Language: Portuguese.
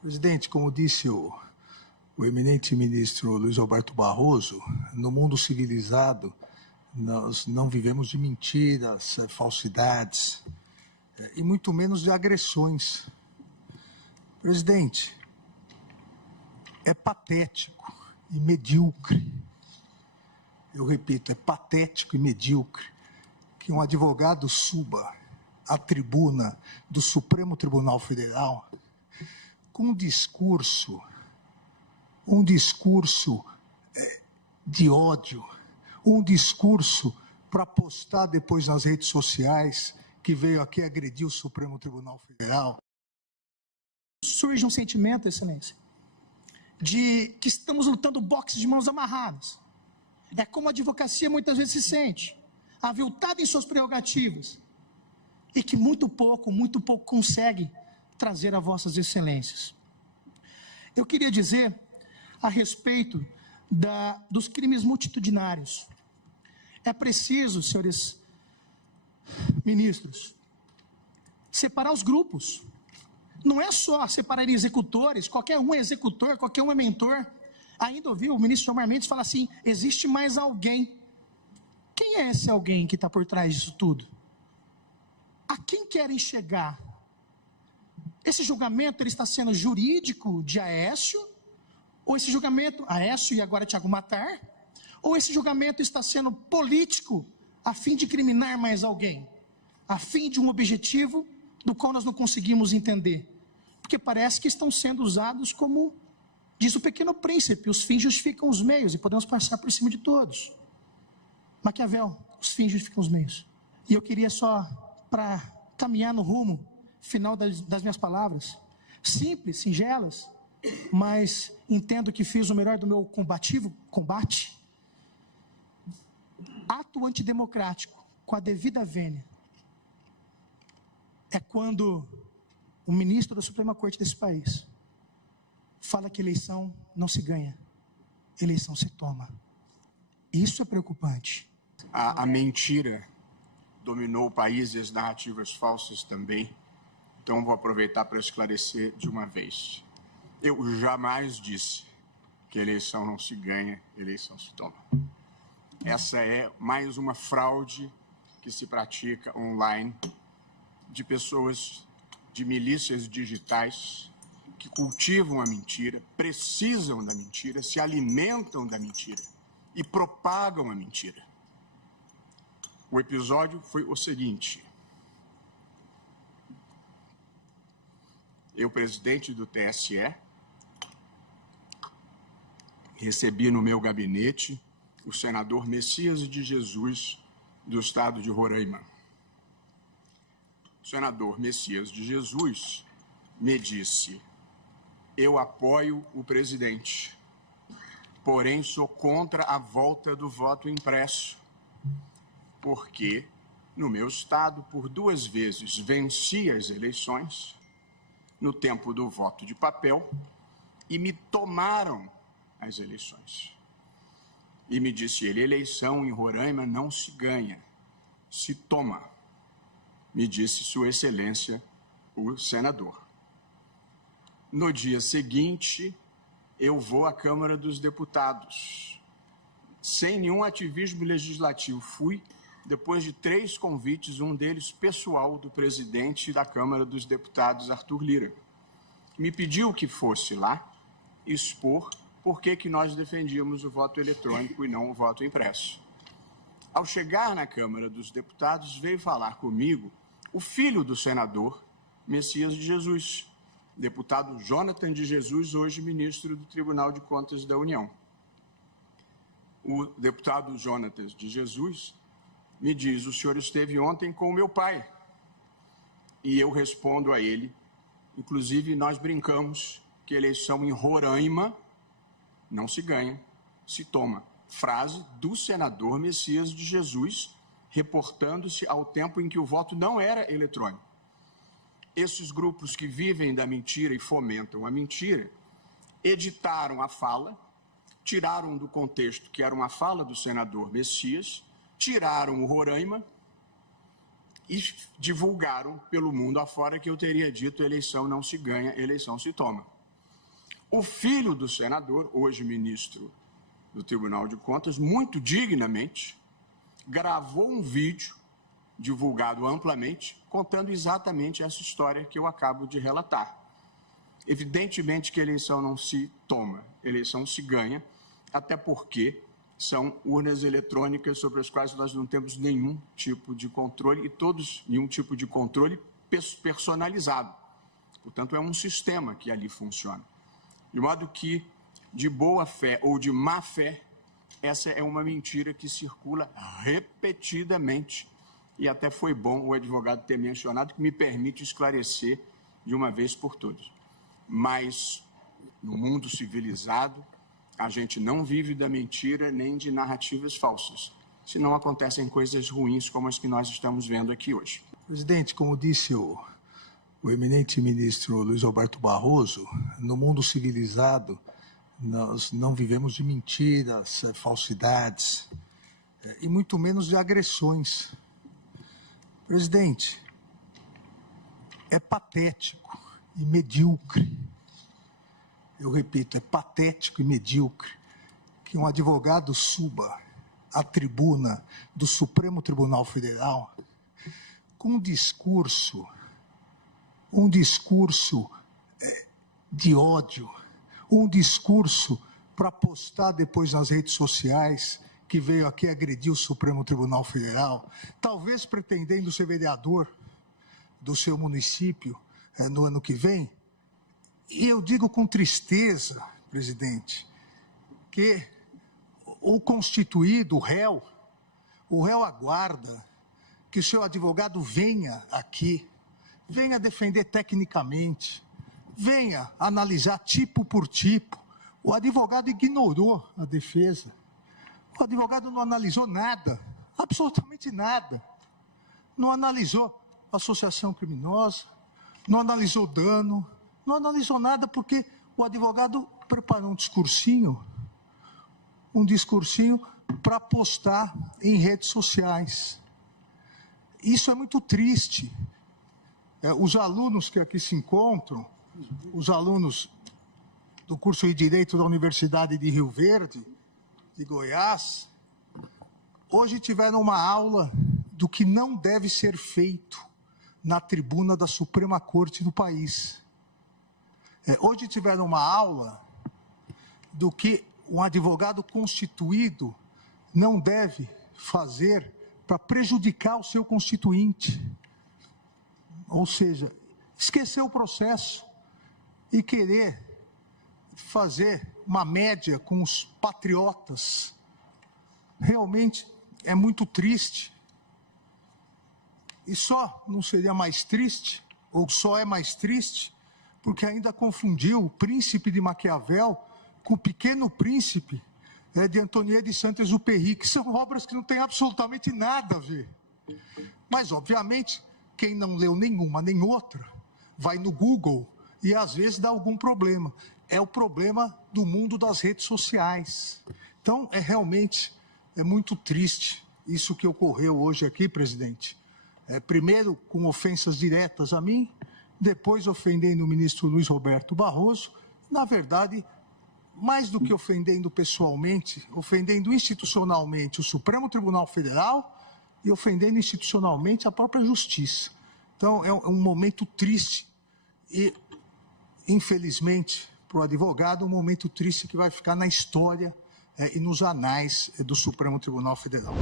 Presidente, como disse o eminente ministro Luiz Alberto Barroso, no mundo civilizado nós não vivemos de mentiras, falsidades e muito menos de agressões. Presidente, é patético e medíocre, eu repito, é patético e medíocre que um advogado suba à tribuna do Supremo Tribunal Federal com um discurso de ódio, um discurso para postar depois nas redes sociais que veio aqui agredir o Supremo Tribunal Federal. Surge um sentimento, Excelência, de que estamos lutando boxe de mãos amarradas. É como a advocacia muitas vezes se sente, aviltada em suas prerrogativas, e que muito pouco consegue trazer a vossas excelências. Eu queria dizer a respeito dos crimes multitudinários. É preciso, senhores ministros, separar os grupos. Não é só separar executores, qualquer um é executor, qualquer um é mentor. Ainda ouvi o ministro Gilmar Mendes falar assim, existe mais alguém. Quem é esse alguém que está por trás disso tudo? A quem querem chegar? Esse julgamento ele está sendo jurídico de Aécio? Ou esse julgamento, Aécio e agora Tiago Matar? Ou esse julgamento está sendo político a fim de criminar mais alguém? A fim de um objetivo do qual nós não conseguimos entender? Porque parece que estão sendo usados como, diz o Pequeno Príncipe, os fins justificam os meios e podemos passar por cima de todos. Maquiavel, os fins justificam os meios. E eu queria só, para caminhar no rumo final das minhas palavras, simples, singelas, mas entendo que fiz o melhor do meu combate. Ato antidemocrático, com a devida vênia, é quando o ministro da Suprema Corte desse país fala que eleição não se ganha, eleição se toma. Isso é preocupante. A mentira dominou o país e as narrativas falsas também. Então vou aproveitar para esclarecer de uma vez. Eu jamais disse que eleição não se ganha, eleição se toma. Essa é mais uma fraude que se pratica online de pessoas, de milícias digitais que cultivam a mentira, precisam da mentira, se alimentam da mentira e propagam a mentira. O episódio foi o seguinte. Eu, presidente do TSE, recebi no meu gabinete o senador Messias de Jesus, do estado de Roraima. O senador Messias de Jesus me disse, eu apoio o presidente, porém sou contra a volta do voto impresso, porque no meu estado, por 2 vezes, venci as eleições no tempo do voto de papel e me tomaram as eleições. E me disse ele, eleição em Roraima não se ganha, se toma. Me disse Sua Excelência, o senador. No dia seguinte, eu vou à Câmara dos Deputados. Sem nenhum ativismo legislativo, fui, depois de 3 convites, um deles pessoal do presidente da Câmara dos Deputados, Arthur Lira. Me pediu que fosse lá expor por que nós defendíamos o voto eletrônico e não o voto impresso. Ao chegar na Câmara dos Deputados, veio falar comigo o filho do senador Messias de Jesus, deputado Jonathan de Jesus, hoje ministro do Tribunal de Contas da União. O deputado Jonathan de Jesus me diz, o senhor esteve ontem com o meu pai. E eu respondo a ele, inclusive nós brincamos que eleição em Roraima não se ganha, se toma. Frase do senador Messias de Jesus, reportando-se ao tempo em que o voto não era eletrônico. Esses grupos que vivem da mentira e fomentam a mentira, editaram a fala, tiraram do contexto que era uma fala do senador Messias, tiraram o Roraima e divulgaram pelo mundo afora que eu teria dito eleição não se ganha, eleição se toma. O filho do senador, hoje ministro do Tribunal de Contas, muito dignamente, gravou um vídeo divulgado amplamente, contando exatamente essa história que eu acabo de relatar. Evidentemente que a eleição não se toma, a eleição se ganha, até porque são urnas eletrônicas sobre as quais nós não temos nenhum tipo de controle, e todos nenhum tipo de controle personalizado. Portanto, é um sistema que ali funciona. De modo que, de boa fé ou de má fé, essa é uma mentira que circula repetidamente. E até foi bom o advogado ter mencionado, que me permite esclarecer de uma vez por todas. Mas, no mundo civilizado, a gente não vive da mentira nem de narrativas falsas. Senão acontecem coisas ruins como as que nós estamos vendo aqui hoje. Presidente, como disse o eminente ministro Luiz Roberto Barroso, no mundo civilizado, nós não vivemos de mentiras, falsidades, e muito menos de agressões. Presidente, é patético e medíocre, eu repito, é patético e medíocre que um advogado suba à tribuna do Supremo Tribunal Federal com um discurso de ódio, um discurso para postar depois nas redes sociais, que veio aqui agredir o Supremo Tribunal Federal, talvez pretendendo ser vereador do seu município no ano que vem. E eu digo com tristeza, presidente, que o constituído, o réu aguarda que o seu advogado venha aqui, venha defender tecnicamente, venha analisar tipo por tipo. O advogado ignorou a defesa. O advogado não analisou nada, absolutamente nada. Não analisou associação criminosa, não analisou dano, não analisou nada porque o advogado preparou um discursinho para postar em redes sociais. Isso é muito triste. Os alunos que aqui se encontram, os alunos do curso de Direito da Universidade de Rio Verde, de Goiás, hoje tiveram uma aula do que não deve ser feito na tribuna da Suprema Corte do país. Hoje tiveram uma aula do que um advogado constituído não deve fazer para prejudicar o seu constituinte. Ou seja, esquecer o processo e querer fazer uma média com os patriotas. Realmente é muito triste. E só não seria mais triste, ou só é mais triste, porque ainda confundiu o Príncipe de Maquiavel com o Pequeno Príncipe de Antonieta de Saint-Exupéry, que são obras que não têm absolutamente nada a ver. Mas, obviamente, quem não leu nenhuma nem outra, vai no Google e às vezes dá algum problema. É o problema do mundo das redes sociais. Então, realmente muito triste isso que ocorreu hoje aqui, presidente. Primeiro com ofensas diretas a mim, depois ofendendo o ministro Luiz Roberto Barroso. Na verdade, mais do que ofendendo pessoalmente, ofendendo institucionalmente o Supremo Tribunal Federal e ofendendo institucionalmente a própria Justiça. Então, é um momento triste e, infelizmente, para o advogado, um momento triste que vai ficar na história e nos anais do Supremo Tribunal Federal.